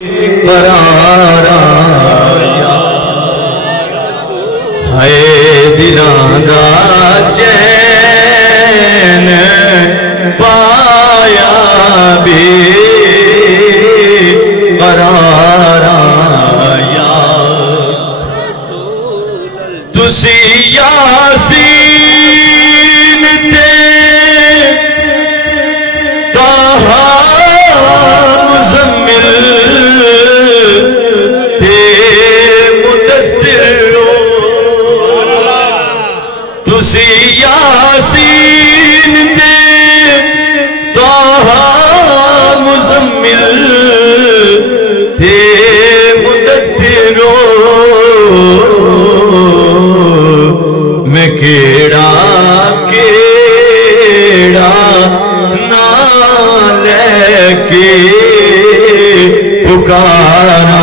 قرار آیا ہے دلاں دا چین پایا بھی قرار آیا تسی یاسین تے تاہا یاسین دے طاہا مزمل دے مدثرو میں کیڑا نہ لے کے پکارا